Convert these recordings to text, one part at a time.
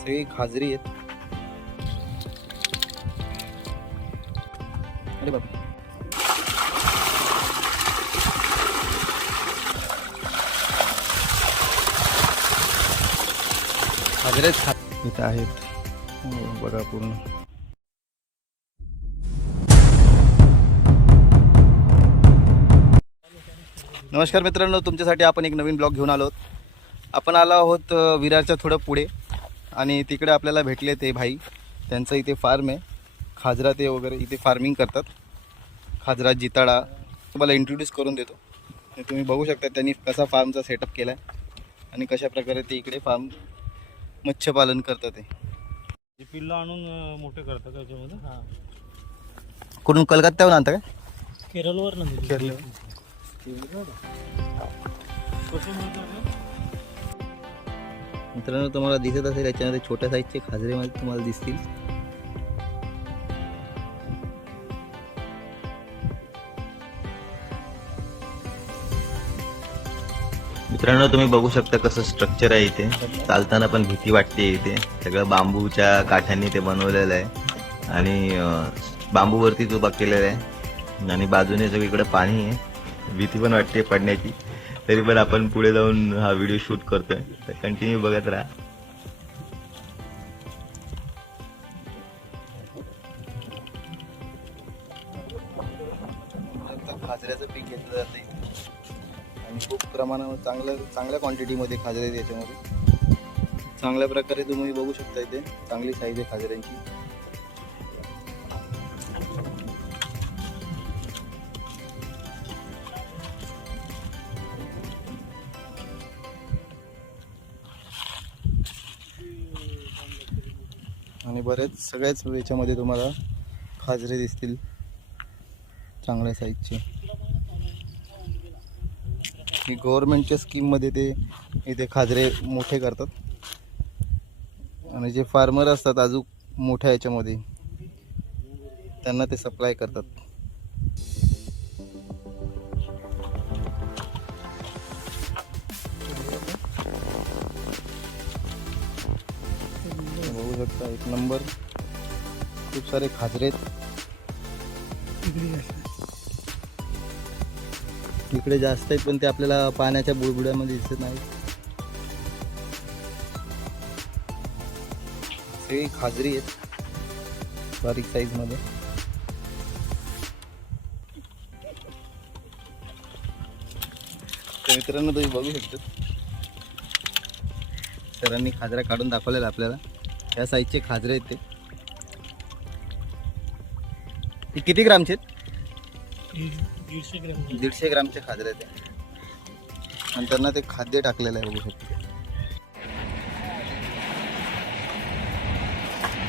सगळी खाजरी आहेत. अरे बाप खाजरेच खा इथं आहेत. हो, बघा पूर्ण. नमस्कार मित्रांनो तुमच्यासाठी आपण एक नवीन ब्लॉग घेऊन आलो आहोत. आपण आलो आहोत विरारच्या थोडं पुढे. आणि तिकडे आपल्याला भेटले ते भाई. त्यांचं इथे फार्म आहे. खाजरा ते वगैरे इथे फार्मिंग करतात. खाजरा जिताडा. तुम्हाला इंट्रोड्यूस करून देतो. तुम्ही बघू शकता त्यांनी कसा फार्मचा सेटअप केला आहे आणि कशा प्रकारे ते इकडे फार्म मत्स्यपालन करतात ते. हे पिल्लं आणून मोठे करतात त्याच्यामध्ये. हा. कुठून? कलकत्त्याहून आणता काय केरळवर ना केरळ. मित्रांनो तुम्हाला दिसत असेल याच्यामध्ये छोट्या साईजचे खाजरे मध्ये तुम्हाला दिसतील. मित्रांनो तुम्ही बघू शकता कसं स्ट्रक्चर आहे इथे. चालताना पण भीती वाटते इथे. सगळं बांबूच्या काठ्यांनी ते बनवलेलं आहे. आणि अं, बांबूवरतीच उभा केलेला आहे. आणि बाजूने सगळीकडे पाणी आहे. भीती पण वाटते पडण्याची. तरी पण आपण पुढे जाऊन हा व्हिडिओ शूट करतोय. तर कंटिन्यू बघत राहा. खाजऱ्याचं पीक घेतलं जाते आणि खूप प्रमाणावर चांगल्या चांगल्या क्वांटिटीमध्ये खाजरे त्याच्यामध्ये. चांगल्या प्रकारे तुम्ही बघू शकता इथे. चांगली साईज आहे खाजऱ्यांची. आणि बरेच सगळ्याच याच्यामध्ये तुम्हाला खाजरे दिसतील. चांगल्या साईजचे ही गव्हर्मेंटच्या स्कीममध्ये ते इथे खाजरे मोठे करतात. आणि जे फार्मर असतात अजून मोठ्या याच्यामध्ये त्यांना ते सप्लाय करतात. बघू एक नंबर. खूप सारे खाजरे आहेत. इकडे जास्त आहेत पण ते आपल्याला पाण्याच्या बुडबुड्यामध्ये दिसत नाही सगळी खाजरी आहेत बारीक साईजमध्ये मित्रांनो तुम्ही बघू शकता. सरांनी खाजरा काढून दाखवलेला आपल्याला. या साईजचे खाजरे आहेत ते. किती ग्रामचे दीडशे ग्रामचे खाजरे ते. आणि त्यांना ते खाद्य टाकलेलं आहे बघू शकतो.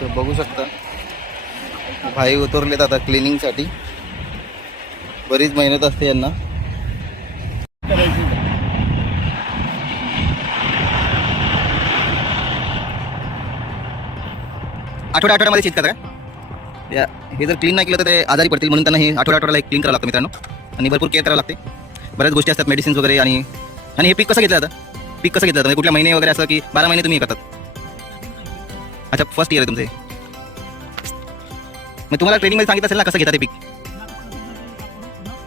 तर बघू शकता. भाई उतरलेत आता क्लिनिंगसाठी बरीच मेहनत असते यांना. आठवड्या आठवड्यामध्ये चेक करता का? या हे जर क्लीन नाही केलं तर ते आजारी पडतील म्हणून त्यांना हे आठवड्या आठवड्याला क्लीन करावं लागतं मित्रांनो. आणि भरपूर केअर करावं लागते. बऱ्याच गोष्टी असतात मेडिसिन्स वगैरे आणि आणि हे पीक कसं घेतलं जातं पीक कसं घेतलं जातं म्हणजे कुठल्या महिने वगैरे असं की बारा महिने तुम्ही करतात? अच्छा फर्स्ट इयर आहे तुमचे मग तुम्हाला ट्रेनिंगमध्ये सांगितलं असेल ना कसं घेतात ते पीक?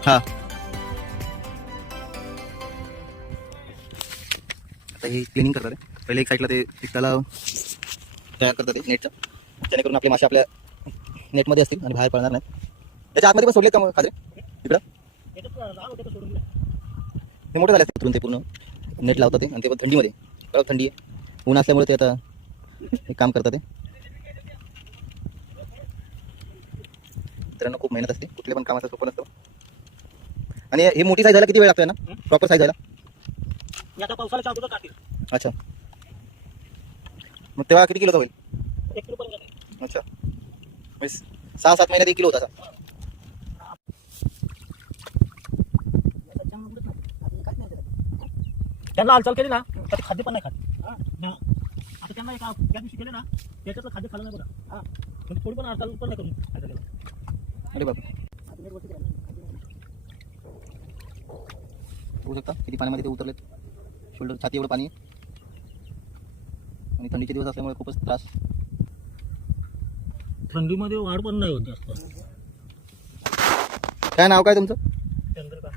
हां. आता हे क्लिनिंग करतात पहिले एक साईडला ते एक तयार करतात ते नेटचं. जेणेकरून आपले मासे आपल्या नेटमध्ये असतील आणि बाहेर पडणार नाहीत. त्याच्या आतमध्ये पण सोडले का खाजरे इकडं? हे मोठे झाले असते ते पूर्ण. नेट लावतात ते आणि ते पण थंडीमध्ये. कडक थंडी आहे. ऊन असल्यामुळे ते आता हे काम करतात ते. मित्रांनो खूप मेहनत असते. कुठले पण कामाचं सोपं नसतं. आणि हे मोठी साईज झाला किती वेळ लागतोय ना? प्रॉपर साईज झाला अच्छा. मग तेव्हा किती किलोचा होईल? किलो जाते. अच्छा. म्हणजे सहा सात महिन्यात एक किलो होता त्यांना हालचाल केली ना तर ते खाद्य पण नाही खात. हा. आता त्यांना एका त्या दिवशी केले ना त्याच्यातलं खाद्य खाल्लं नाही बघा. हा म्हणजे थोडी पण हालचाल पण नाही करून. अरे बाप बघू शकता किती पाण्यामध्ये ते उतरलेत. शोल्डर छाती एवढं पाणी आणि थंडीचे दिवस असल्यामुळे खूपच त्रास. थंडीमध्ये वाढ पण नाही होत जास्त. काय नाव काय तुमचं? चंद्रकांत.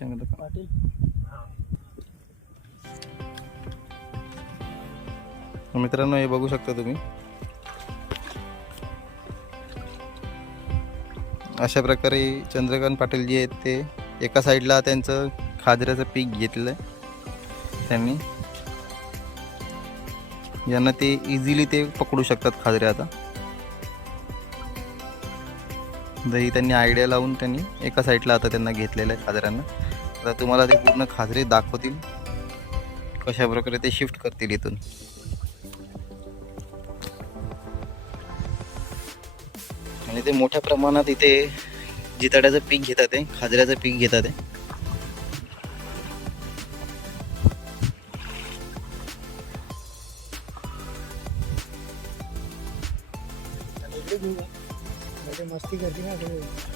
चंद्रकांत. पाटील. मित्रांनो हे बघू शकता तुम्ही. अशा प्रकारे चंद्रकांत पाटील जे आहेत ते एका साईडला त्यांचं खाजऱ्याचं पीक घेतलेलं आहे त्यांनी. यांना ते इझिली ते पकडू शकतात खाजरे आता. दही त्यांनी आयडिया लावून त्यांनी एका साईडला आता त्यांना घेतलेलं आहे खाजऱ्यांना. आता तुम्हाला ते पूर्ण खाजरे दाखवतील कशा प्रकारे ते शिफ्ट करतील इथून. आणि ते मोठ्या प्रमाणात इथे जिताड्याचं पीक घेतात आहे खाजऱ्याचं पीक घेतात आहे मस्ती करते ना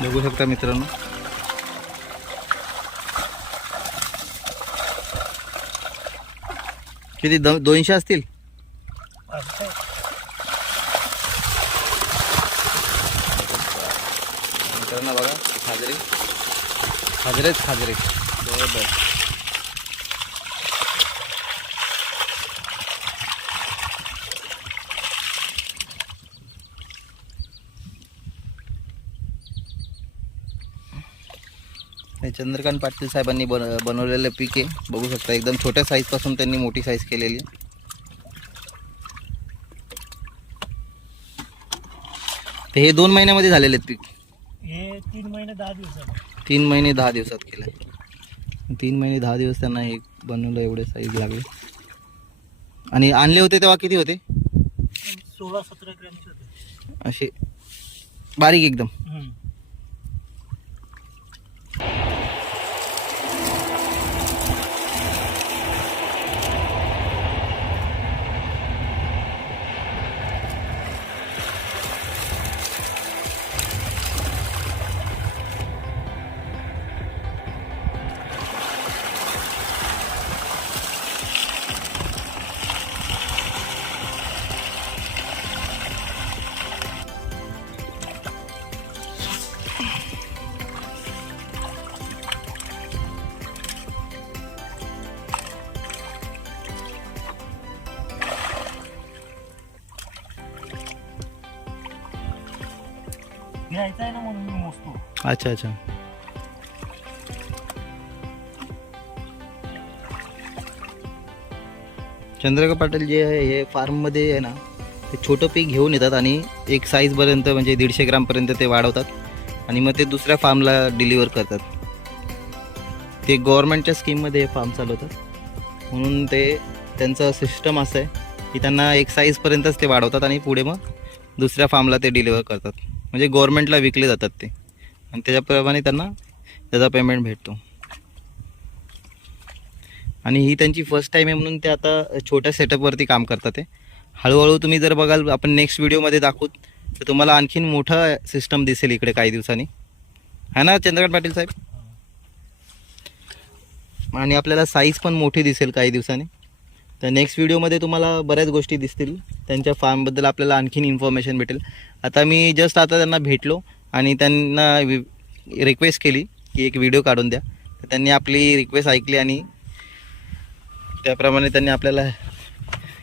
बघू शकता मित्रांनो. किती द दोनशे असतील? मित्रांनो बघा खाजरे. खाजरेच खाजरे बरोबर. हे चंद्रकांत पाटील साहेबांनी बन बनवलेलं पीक आहे. बघू शकता एकदम छोट्या साईजपासून त्यांनी मोठी साईज केलेली आहे. ते हे दोन महिन्यामध्ये झालेले आहेत पीक. हे तीन महिने दहा दिवसात. तीन महिने दहा दिवसात केलं. तीन महिने दहा दिवस त्यांना हे बनवलं एवढे साईज लागले. आणि आणले होते तेव्हा किती होते? सोळा सतरा ग्रॅमचे होते. असे. बारीक एकदम. घ्यायचा आहे ना म्हणून मी मोजतो. अच्छा अच्छा. चंद्रका पाटील जे आहे हे फार्ममध्ये आहे ना ते छोटं पीक घेऊन येतात आणि एक साईजपर्यंत म्हणजे दीडशे ग्रामपर्यंत ते वाढवतात आणि मग ते दुसऱ्या फार्मला डिलिव्हर करतात. ते गव्हर्नमेंटच्या स्कीममध्ये हे फार्म चालवतात. म्हणून ते त्यांचं सिस्टम असं आहे की त्यांना एक साईजपर्यंतच ते वाढवतात आणि पुढे मग दुसऱ्या फार्मला ते डिलिव्हर करतात. म्हणजे गव्हर्नमेंटला विकले जातात ते. आणि त्याच्याप्रमाणे त्यांना त्याचा पेमेंट भेटतो. आणि ही त्यांची फर्स्ट टाईम आहे म्हणून ते आता छोट्या सेटअपवरती काम करतात ते. हळूहळू तुम्ही जर बघाल आपण नेक्स्ट व्हिडिओमध्ये दाखवू तर तुम्हाला आणखीन मोठं सिस्टम दिसेल इकडे काही दिवसांनी. है ना चंद्रकांत पाटील साहेब? आणि आपल्याला साईज पण मोठी दिसेल काही दिवसांनी. तर नेक्स्ट व्हिडिओमध्ये तुम्हाला बऱ्याच गोष्टी दिसतील. त्यांच्या फार्मबद्दल आपल्याला आणखीन इन्फॉर्मेशन भेटेल. आता मी जस्ट आता त्यांना भेटलो आणि त्यांना रिक्वेस्ट केली की एक व्हिडिओ काढून द्या. तर त्यांनी आपली रिक्वेस्ट ऐकली आणि त्याप्रमाणे त्यांनी आपल्याला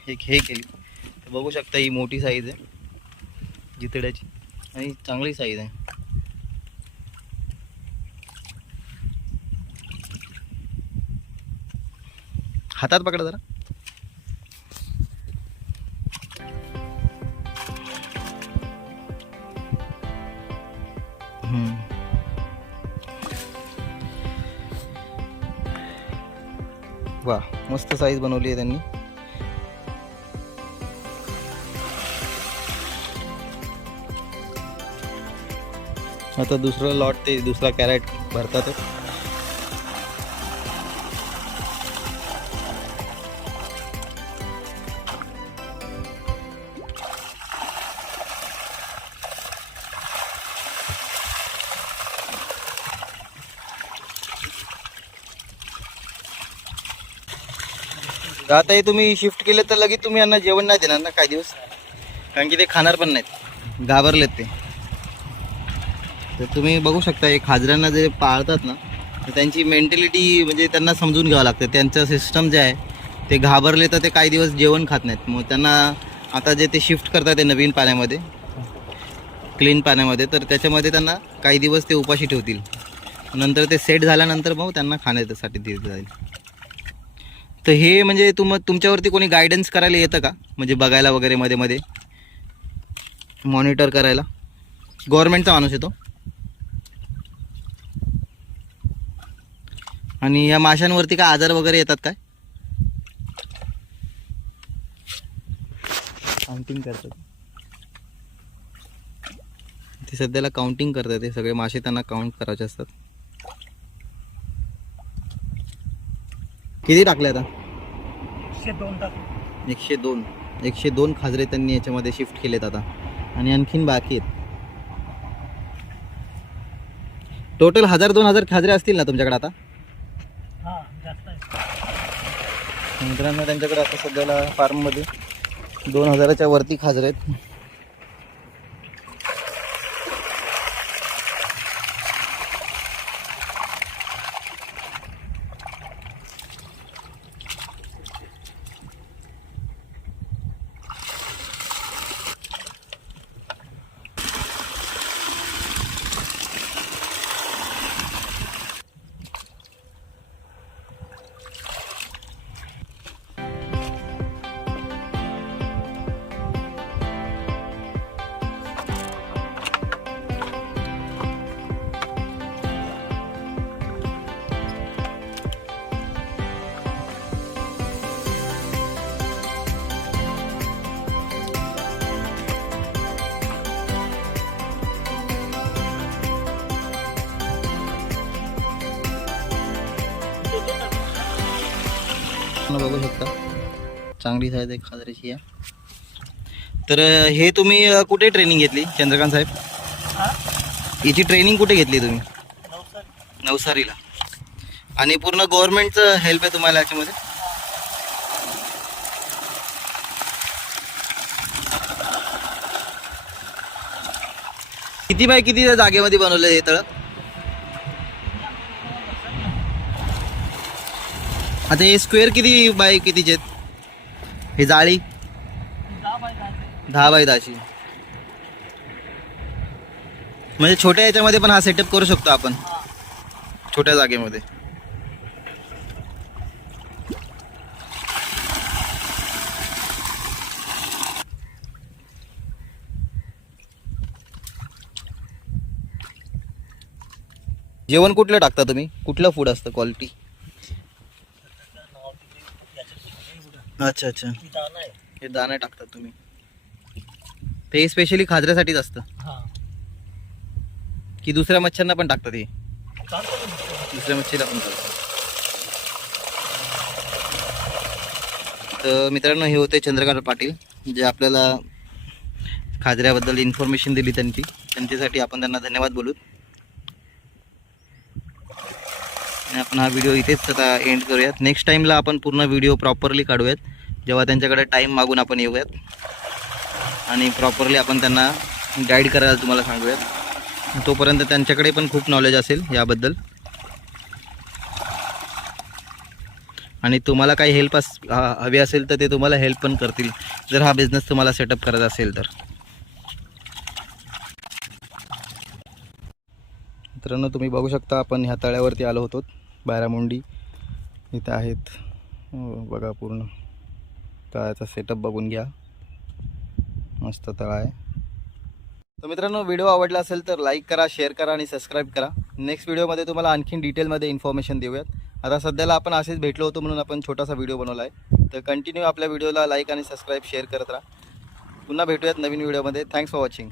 एक हे केली. तर बघू शकता ही मोठी साईज आहे. जितड्याची. आणि चांगली साईज आहे. हातात पकडा जरा. वा मस्त साईज बनवली आहे त्यांनी. आता दुसरं लॉट ते दुसरा कॅरेट भरतातच. आता हे तुम्ही शिफ्ट केले तर लगेच तुम्ही यांना जेवण नाही देणार ना काही दिवस. कारण की ते खाणार पण नाहीत. घाबरलेत ते. तर तुम्ही बघू शकता हे खाजऱ्यांना जे पाळतात ना तर त्यांची मेंटॅलिटी म्हणजे त्यांना समजून घ्यावं लागतं. त्यांचं सिस्टम जे आहे ते घाबरले तर ते काही दिवस जेवण खात नाहीत. मग त्यांना आता जे ते शिफ्ट करतात ते नवीन पाण्यामध्ये क्लीन पाण्यामध्ये तर त्याच्यामध्ये त्यांना काही दिवस ते उपाशी ठेवतील. नंतर ते सेट झाल्यानंतर मग त्यांना खाण्यासाठी दिलं जाईल. तर हे म्हणजे तुम तुमच्यावरती कोणी गायडन्स करायला येतं का? म्हणजे बघायला वगैरे मध्ये मध्ये? मॉनिटर करायला? गव्हर्नमेंटचा माणूस येतो. आणि या माशांवरती काय आजार वगैरे येतात काय? काउंटिंग करतात. ते सध्याला काउंटिंग करतात ते सगळे मासे त्यांना काउंट करायचे असतात. किती टाकले आता? एकशे दोन टाक एकशे दोन. एकशे दोन खाजरे त्यांनी याच्यामध्ये शिफ्ट केलेत आता. आणि आणखीन बाकी आहेत. टोटल हजार दोन हजार खाजरे असतील ना तुमच्याकडे आता? हा जास्त आहे मित्रांनो त्यांच्याकडे आता सध्याला फार्ममध्ये दोन हजाराच्या वरती खाजरे आहेत. बघू शकता. चांगली साईज आहे खाजऱ्याची आहे तर हे तुम्ही कुठे ट्रेनिंग घेतली चंद्रकांत साहेब? याची ट्रेनिंग कुठे घेतली तुम्ही? नवसारी. नवसारीला. आणि पूर्ण गव्हर्नमेंटचं हेल्प आहे तुम्हाला याच्यामध्ये? किती बाय किती जागेमध्ये बनवलं हे तळ? आता हे स्क्वेअर किती बाय कितीचे आहेत? हे जाळी? दहा बाय दहा बाय दहाची. म्हणजे छोट्या याच्यामध्ये पण हा सेटअप करू शकतो आपण. छोट्या जागेमध्ये. जेवण कुठलं टाकता तुम्ही? कुठलं फूड असतं क्वालिटी अच्छा अच्छा. आहे हे दाणे टाकतात तुम्ही. ते स्पेशली खाजऱ्यासाठीच असतं. हा. की दुसऱ्या मच्छ्यांना पण टाकतात हे. चालतो. दुसऱ्या मच्छीला पण चालतं तर मित्रांनो हे होते चंद्रकांत पाटील जे आपल्याला खाजऱ्याबद्दल इन्फॉर्मेशन दिली त्यांची. त्यांच्यासाठी आपण त्यांना धन्यवाद बोलू. आणि आपण हा व्हिडिओ इथेच आता एंड करूयात. नेक्स्ट टाईमला आपण पूर्ण व्हिडिओ प्रॉपरली काढूयात. जेव्हा त्यांच्याकडे टाईम मागून आपण येऊयात. आणि प्रॉपरली आपण त्यांना गाईड करायला तुम्हाला सांगूयात. तोपर्यंत त्यांच्याकडे पण खूप नॉलेज असेल याबद्दल. आणि तुम्हाला काही हेल्प अस हवी असेल तर ते तुम्हाला हेल्प पण करतील. जर हा बिझनेस तुम्हाला सेटअप करायचा असेल तर. मित्रांनो तुम्ही बघू शकता आपण ह्या तळ्यावरती आलो होतो. बारामुंडी इथं आहेत. हो, बघा पूर्ण. तळ्याचा सेटअप बघून घ्या. मस्त तळा आहे. तर मित्रांनो व्हिडिओ आवडला असेल तर लाईक करा शेअर करा आणि सबस्क्राईब करा. नेक्स्ट व्हिडिओमध्ये तुम्हाला आणखीन डिटेलमध्ये इन्फॉर्मेशन देऊयात. आता सध्याला आपण असेच भेटलो होतो म्हणून आपण छोटासा व्हिडिओ बनवला आहे तर कंटिन्यू आपल्या व्हिडिओला लाईक आणि सबस्क्राईब शेअर करत राहा. पुन्हा भेटूयात नवीन व्हिडिओमध्ये थँक्स फॉर वॉचिंग